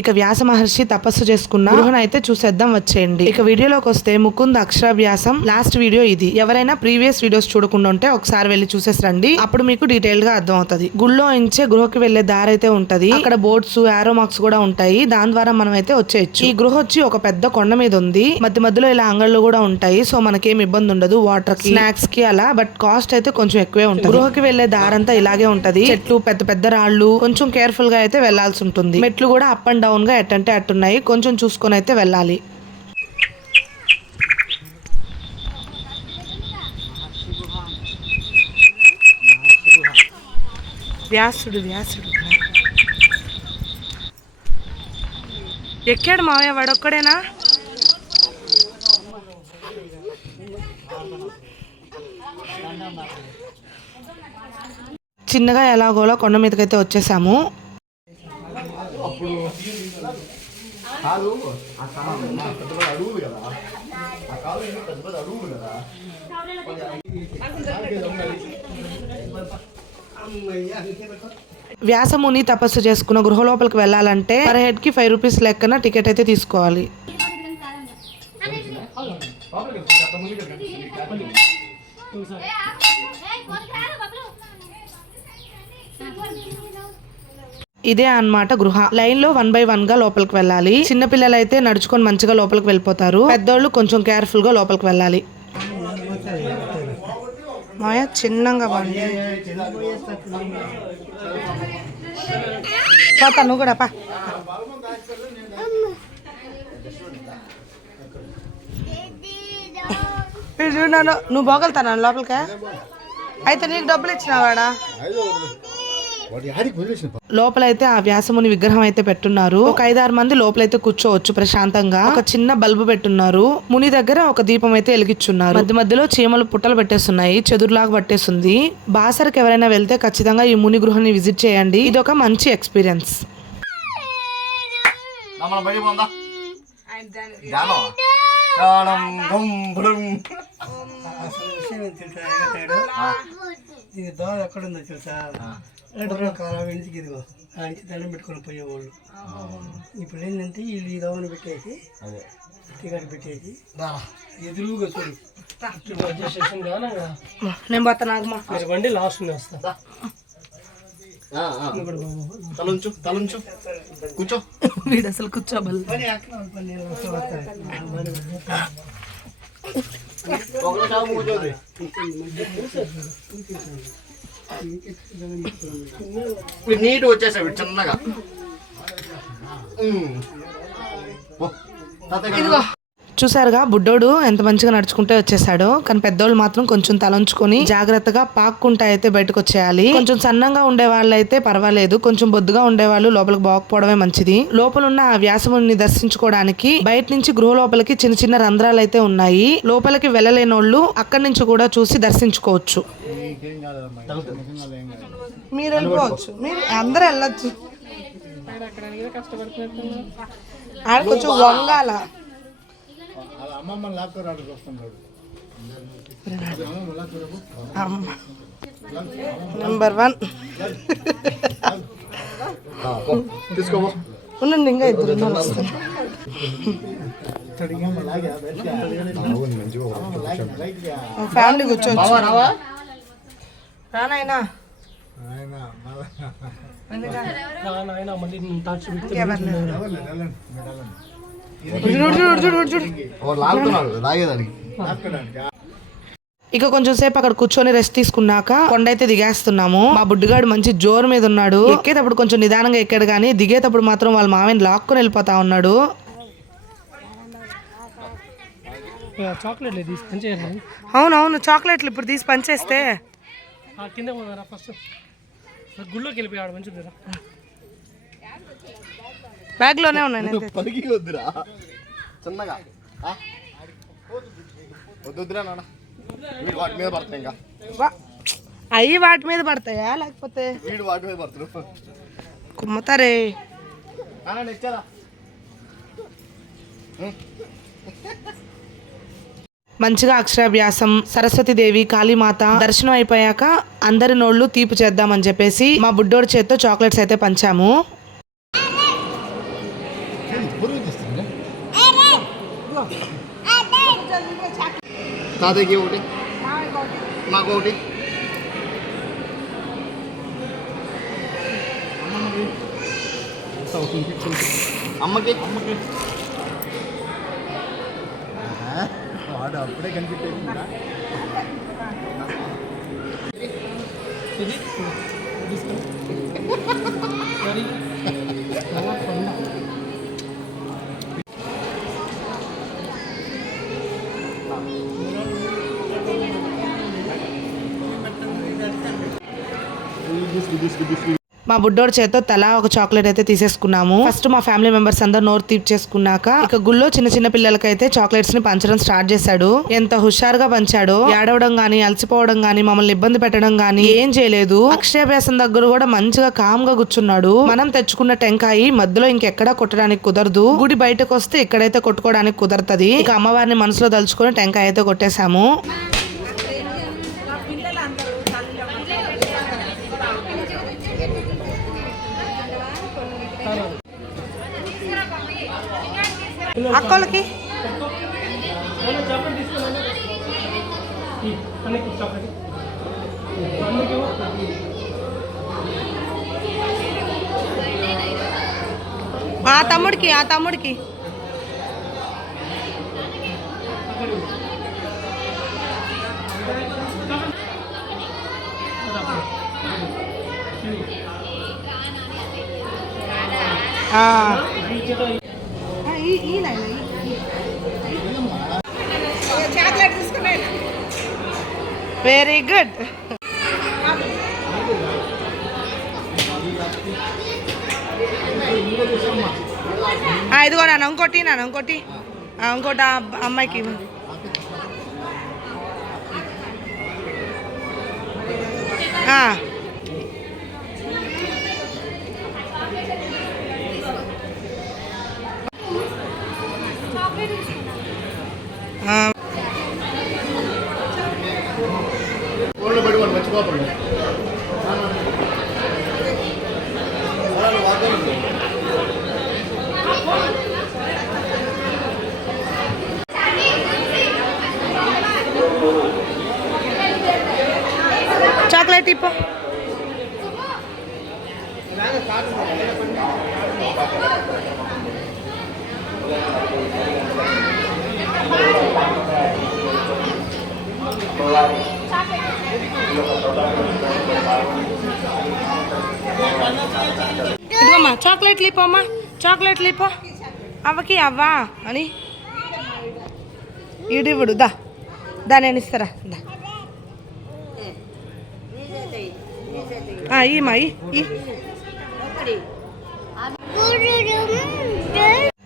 ఇక వ్యాస మహర్షి తపస్సు చేసుకున్న గృహను అయితే చూసేద్దాం వచ్చేయండి. ఇక వీడియోలోకి వస్తే ముకుంద్ అక్షరాభ్యాసం. లాస్ట్ వీడియో ఇది. ఎవరైనా ప్రీవియస్ వీడియోస్ చూడకుండా ఉంటే ఒకసారి వెళ్ళి చూసేసి రండి. అప్పుడు మీకు డీటెయిల్గా అర్థం అవుతుంది గుళ్ళో ఇంచే గృహకి వెళ్ళే దారి అయితే ఉంటది. అక్కడ బోర్డ్స్ ఆరో మార్క్స్ కూడా ఉంటాయి. దాని ద్వారా మనం అయితే వచ్చేయచ్చు. ఈ గృహ వచ్చి ఒక పెద్ద కొండ మీద ఉంది. మధ్య మధ్యలో ఇలా అంగళ్ళు కూడా ఉంటాయి. సో మనకేం ఇబ్బంది ఉండదు. వాటర్ స్నాక్స్కి అలా. బట్ కాస్ట్ అయితే కొంచెం ఎక్కువే ఉంటుంది. గృహకి వెళ్ళే దారంతా ఇలాగే ఉంటది. చెట్లు పెద్ద పెద్ద రాళ్ళు. కొంచెం కేర్ఫుల్గా అయితే వెళ్ళాల్సి ఉంటుంది. మెట్లు కూడా అప్ అండ్ డౌన్గా ఎట్టంటే అట్టున్నాయి కొంచెం చూసుకొని అయితే వెళ్ళాలి. వ్యాసుడు వ్యాసుడు. ఎక్కాడు మావయ్య వాడొక్కడేనా? చిన్నగా ఎలాగోలా కొండ మీదకైతే వచ్చేసాము. కాదు ఆ కాలు పెద్ద పెద్ద అడుగులు కదా. ఆ కాలు ఏంటి పెద్ద పెద్ద అడుగులు కదా. వ్యాసముని తపస్సు చేసుకున్న గృహ లోపలికి వెళ్ళాలంటే పర్ హెడ్కి ఫైవ్ రూపీస్ లెక్కన టికెట్ అయితే తీసుకోవాలి. ఇదే అన్నమాట గృహ. లైన్లో వన్ బై వన్గా లోపలికి వెళ్ళాలి. చిన్న పిల్లలు అయితే నడుచుకొని మంచిగా లోపలికి వెళ్ళిపోతారు. పెద్దోళ్ళు కొంచెం కేర్ఫుల్గా లోపలికి వెళ్ళాలి. మాయ చిన్నగా పోతా నువ్వు కూడా పా. నువ్వు పోగలుగుతాను లోపలికే? అయితే నీకు డబ్బులు ఇచ్చినావాడా? లోపలైతే ఆ వ్యాసముని విగ్రహం అయితే పెట్టున్నారు. ఒక ఐదారు మంది లోపలైతే కూర్చోవచ్చు ప్రశాంతంగా. ఒక చిన్న బల్బు పెట్టున్నారు. ముని దగ్గర ఒక దీపం అయితే వెలిగిచ్చున్నారు. మధ్య మధ్యలో చీమలు పుట్టలు పెట్టేస్తున్నాయి. చెదురులాగా పట్టేస్తుంది. బాసరకు ఎవరైనా వెళ్తే ఖచ్చితంగా ఈ ముని గృహాన్ని విజిట్ చేయండి. ఇది ఒక మంచి ఎక్స్పీరియన్స్. ధ్యానం. ఇది దోమ ఎక్కడుందో తెలుసా? పూర్వ కాలం ఇంటికి ఇదిగో ఆడికి దండం పెట్టుకొని పోయేవాళ్ళు. ఇప్పుడు ఏంటంటే వీళ్ళు ఈ దోమను పెట్టేసి టికెట్ పెట్టేసి ఎదురుగా చూడు. నేను పోతా బండి లాస్ట్ వస్తా. ఆ, ఆ. తలుంచు తలుంచు. కూర్చో. వీడు అసలు కూర్చోబల్ ఇప్పుడు నీట్ వచ్చేసావి చిన్నగా ఉమ్. చూసారుగా బుడ్డోడు ఎంత మంచిగా నడుచుకుంటే వచ్చేసాడో. కానీ పెద్దోళ్ళు మాత్రం కొంచెం తలంచుకొని జాగ్రత్తగా పాక్కుంటా అయితే బయటకు వచ్చేయాలి కొంచెం సన్నంగా ఉండే వాళ్ళు అయితే పర్వాలేదు. కొంచెం బొద్దుగా ఉండే వాళ్ళు లోపలికి పోకపోవడమే మంచిది. లోపల ఉన్న ఆ వ్యాసముని దర్శించుకోవడానికి బయట నుంచి గృహ లోపలికి చిన్న చిన్న రంధ్రాలు అయితే ఉన్నాయి. లోపలికి వెళ్ళలేనోళ్ళు అక్కడి నుంచి కూడా చూసి దర్శించుకోవచ్చు. మీరు వెళ్ళిపోవచ్చు. మీరు అందరూ వెళ్ళొచ్చు. ఆడ కొంచెం వంగాల. నెంబర్ వన్ ఆ, పో, తీసుకోపో. ఉండండి ఇంకా ఇద్దరు ఫ్యామిలీ కూర్చోవచ్చు. బావా రావా? రానాయనా నాయన. మళ్ళీ టార్చ్ చూడు చూడు ఇక కొంచెం సేపు అక్కడ కూర్చొని రెస్ట్ తీసుకున్నాక కొండ అయితే దిగేస్తున్నాము. మా బుడ్డిగాడు మంచి జోరు మీద ఉన్నాడు. ఎక్కేటప్పుడు కొంచెం నిదానంగా ఎక్కాడు కానీ దిగేటప్పుడు మాత్రం వాళ్ళ మామయ్యని లాక్కొని వెళ్ళిపోతా ఉన్నాడు. అవునవును చాక్లెట్లు ఇప్పుడు తీసి పంచేస్తే. కింద పోదారా ఫస్ట్ గుళ్ళోకి వెళ్ళిపోయాడు మంచిది బ్యాగ్లోనే ఉన్నాయి చిన్నగా. నాన్న. వీడు వాటి మీద పడతాయి ఇంకా. వా- అయ్యి వాటి మీద పడతాయా? లేకపోతే వీడు వాటి మీద పడతారు కుమ్మతారే. నాన్న మంచిగా అక్షరాభ్యాసం సరస్వతీదేవి కాళీమాత దర్శనం అయిపోయాక అందరి నోళ్ళు తీపి చేద్దామని చెప్పేసి మా బుడ్డోడి చేత్తో చాక్లెట్స్ అయితే పంచాము. తాతయ్యకి ఒకటి మాకు ఒకటి అమ్మకి అమ్మకి వాడు అప్పుడే కనిపెట్టేసిందా మా బుడ్డోడి చేత తలా ఒక చాక్లెట్ అయితే తీసేసుకున్నాము. ఫస్ట్ మా ఫ్యామిలీ మెంబర్స్ అందరు నోరు తీర్చేసుకున్నాక ఇక గుళ్ళో చిన్న చిన్న పిల్లలకైతే చాక్లెట్స్ని పంచడం స్టార్ట్ చేశాడు. ఎంత హుషారుగా పంచాడో. ఏడవడం గానీ అలసిపోవడం గానీ మమ్మల్ని ఇబ్బంది పెట్టడం గానీ ఏం చేయలేదు. అక్షయాభ్యాసం దగ్గర కూడా మంచిగా కామ్గా కూర్చున్నాడు. మనం తెచ్చుకున్న టెంకాయ మధ్యలో ఇంకెక్కడా కొట్టడానికి కుదరదు. గుడి బయటకు వస్తే ఇక్కడైతే కొట్టుకోవడానికి కుదరతది. ఇక అమ్మవారిని మనసులో తలుచుకొని టెంకాయ అయితే కొట్టేశాము. అక్కలకి ఆ తమ్ముడికి ఆ తమ్ముడికి ఆ. ఆ, ఈ- ఈ నాయనా, ఈ- వెరీ గుడ్ ఇదిగో నాన్న ఇంకోటి నాన్న ఇంకోటి ఆ, ఇంకోటి ఆ అబ్బ- అమ్మాయికి ఇవ్వు. ఆ. ఆ, కోళ్ళు పడి వాళ్ళు మర్చిపోకండి చాక్లెట్ ఇప్పో ఇదిగోమ్మా చాక్లెట్లు లిపోమ్మా చాక్లెట్లు లిపో అవ్వకి అవ్వా అని. ఇడివుడు దా. దా నేను ఇస్తారా? దా. ఆ, మా ఈ.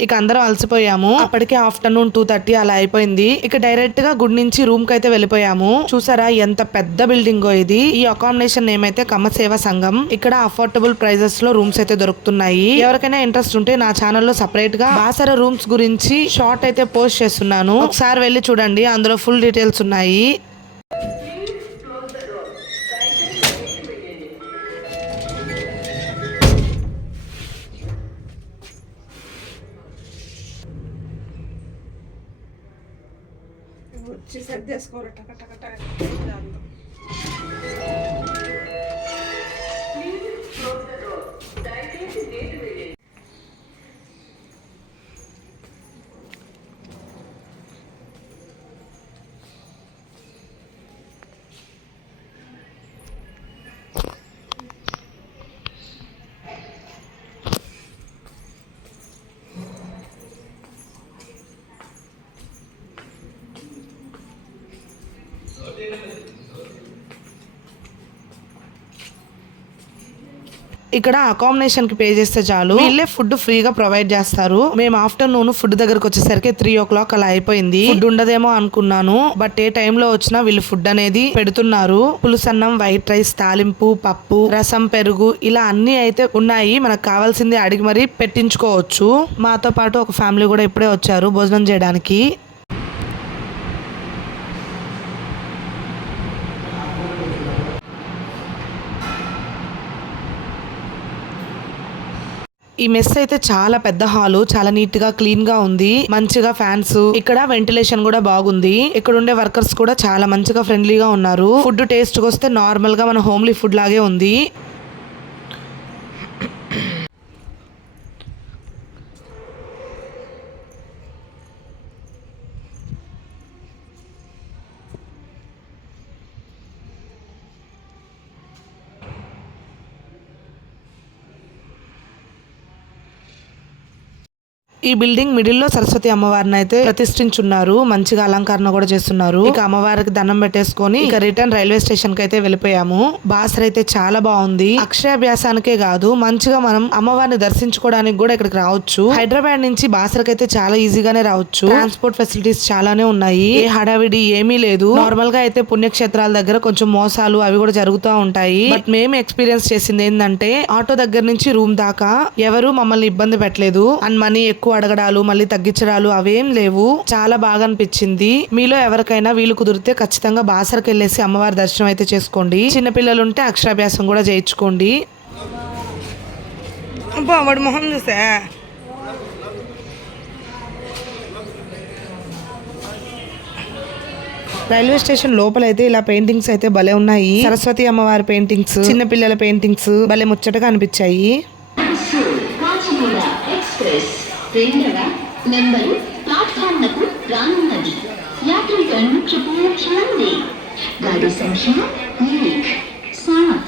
ఇక అందరం అలసిపోయాము. అప్పటికే ఆఫ్టర్నూన్ టూ థర్టీ అలా అయిపోయింది. ఇక డైరెక్ట్గా గుడి నుంచి రూమ్కి అయితే వెళ్ళిపోయాము. చూసారా ఎంత పెద్ద బిల్డింగ్ ఇది. ఈ అకామిడేషన్ నేమ్ అయితే కమసేవ సంఘం ఇక్కడ అఫోర్డబుల్ ప్రైజెస్లో రూమ్స్ అయితే దొరుకుతున్నాయి. ఎవరికైనా ఇంట్రెస్ట్ ఉంటే నా ఛానల్లో సపరేట్గా బాసర రూమ్స్ గురించి షార్ట్ అయితే పోస్ట్ చేస్తున్నాను. ఒకసారి వెళ్ళి చూడండి. అందులో ఫుల్ డీటెయిల్స్ ఉన్నాయి. go to ఇక్కడ అకామిడేషన్కి పే చేస్తే చాలు. వీళ్ళే ఫుడ్ ఫ్రీగా ప్రొవైడ్ చేస్తారు. మేము ఆఫ్టర్నూన్ ఫుడ్ దగ్గరకు వచ్చేసరికి త్రీ ఓ క్లాక్ అలా అయిపోయింది. ఫుడ్ ఉండదేమో అనుకున్నాను. బట్ ఏ టైంలో లో వచ్చినా వీళ్ళు ఫుడ్ అనేది పెడుతున్నారు. పులుసన్నం వైట్ రైస్ తాలింపు పప్పు రసం పెరుగు ఇలా అన్ని అయితే ఉన్నాయి. మనకు కావాల్సింది అడిగి మరీ పెట్టించుకోవచ్చు. మాతో పాటు ఒక ఫ్యామిలీ కూడా ఇప్పుడే వచ్చారు భోజనం చేయడానికి. ఈ మెస్ అయితే చాలా పెద్ద హాలు చాలా నీట్గా క్లీన్గా ఉంది. మంచిగా ఫ్యాన్స్ ఇక్కడ వెంటిలేషన్ కూడా బాగుంది. ఇక్కడ ఉండే వర్కర్స్ కూడా చాలా మంచిగా ఫ్రెండ్లీగా ఉన్నారు. ఫుడ్ టేస్ట్ వస్తే నార్మల్గా మన హోమ్లీ ఫుడ్ లాగే ఉంది. ఈ బిల్డింగ్ మిడిల్లో సరస్వతి అమ్మవారిని అయితే ప్రతిష్ఠించున్నారు. మంచిగా అలంకరణ కూడా చేస్తున్నారు. ఇక అమ్మవారికి దండం పెట్టేసుకొని ఇక రిటర్న్ రైల్వే స్టేషన్కి అయితే వెళ్ళిపోయాము. బాసర్ అయితే చాలా బాగుంది. అక్షరాభ్యాసానికే కాదు మంచిగా మనం అమ్మవారిని దర్శించుకోవడానికి కూడా ఇక్కడికి రావచ్చు. హైదరాబాద్ నుంచి బాసర్కి అయితే చాలా ఈజీగానే రావచ్చు. ట్రాన్స్పోర్ట్ ఫెసిలిటీస్ చాలానే ఉన్నాయి. ఏ హడావిడి ఏమీ లేదు. నార్మల్గా అయితే పుణ్యక్షేత్రాల దగ్గర కొంచెం మోసాలు అవి కూడా జరుగుతూ ఉంటాయి. బట్ మేము ఎక్స్పీరియన్స్ చేసింది ఏంటంటే ఆటో దగ్గర నుంచి రూమ్ దాకా ఎవరు మమ్మల్ని ఇబ్బంది పెట్టలేదు. అండ్ మనీ ఎక్కువ అడగడాలు మళ్ళీ తగ్గించడాలు అవేం లేవు. చాలా బాగా అనిపించింది మీలో ఎవరికైనా వీలు కుదిరితే ఖచ్చితంగా బాసరకు వెళ్ళేసి అమ్మవారి దర్శనం అయితే చేసుకోండి. చిన్నపిల్లలు ఉంటే అక్షరాభ్యాసం కూడా చేయించుకోండి. వాడు మొహం చూసా? రైల్వే స్టేషన్ లోపల అయితే ఇలా పెయింటింగ్స్ అయితే భలే ఉన్నాయి. సరస్వతి అమ్మవారి పెయింటింగ్స్ చిన్న పిల్లల పెయింటింగ్స్ భలే ముచ్చటగా అనిపించాయి. రెండవ నెంబరు ప్లాట్ఫామ్లకు రానున్నది యాత్రికన్ క్షిపోక్షాంది గాడి సంఖ్య एक सात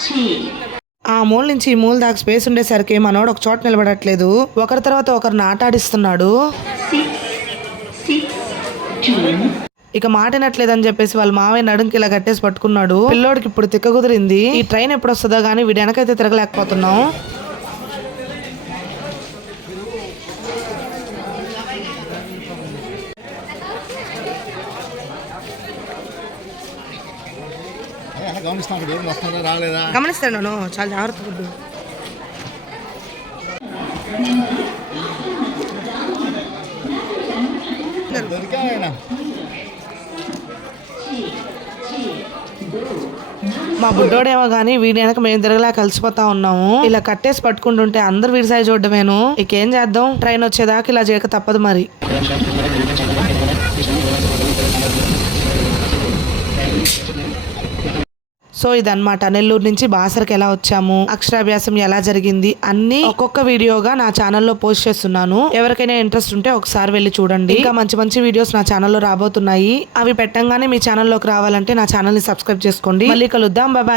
छः ఆ మూల నుంచి ఈ మూల దాకా స్పేస్ ఉండేసరికి మనోడు ఒక చోట నిలబడట్లేదు ఒకరి తర్వాత ఒకరిని ఆటాడిస్తున్నాడు सिक्स सिक्स टू ఇక మాటినట్లేదని చెప్పేసి వాళ్ళ మావయ్య నడుంకి ఇలా కట్టేసి పట్టుకున్నాడు పిల్లోడికి ఇప్పుడు తిక్క కుదిరింది ఈ ట్రైన్ ఎప్పుడు వస్తుందో కానీ వీడి వెనకైతే తిరగలేకపోతున్నాం గమనిస్తాను నేను చాలా జాగ్రత్త ఫుడ్ మా బుడ్డోడేమో గానీ వీడి వెనక మేము తిరగలా కలిసిపోతా ఉన్నాము. ఇలా కట్టేసి పట్టుకుంటుంటే అందరు వీడి సైజ్ చూడమేను ఇకేం చేద్దాం? ట్రైన్ వచ్చేదాకా ఇలా చేయక తప్పదు మరి. సో ఇదన్నమాట. నెల్లూరు నుంచి బాసర్కి ఎలా వచ్చాము అక్షరాభ్యాసం ఎలా జరిగింది అన్ని ఒక్కొక్క వీడియోగా నా ఛానల్లో పోస్ట్ చేస్తున్నాను. ఎవరికైనా ఇంట్రెస్ట్ ఉంటే ఒకసారి వెళ్ళి చూడండి. ఇంకా మంచి మంచి వీడియోస్ నా ఛానల్లో రాబోతున్నాయి. అవి పెట్టంగానే మీ ఛానల్లోకి రావాలంటే నా ఛానల్ని సబ్స్క్రైబ్ చేసుకోండి. మళ్ళీ కలుద్దాం. బాయ్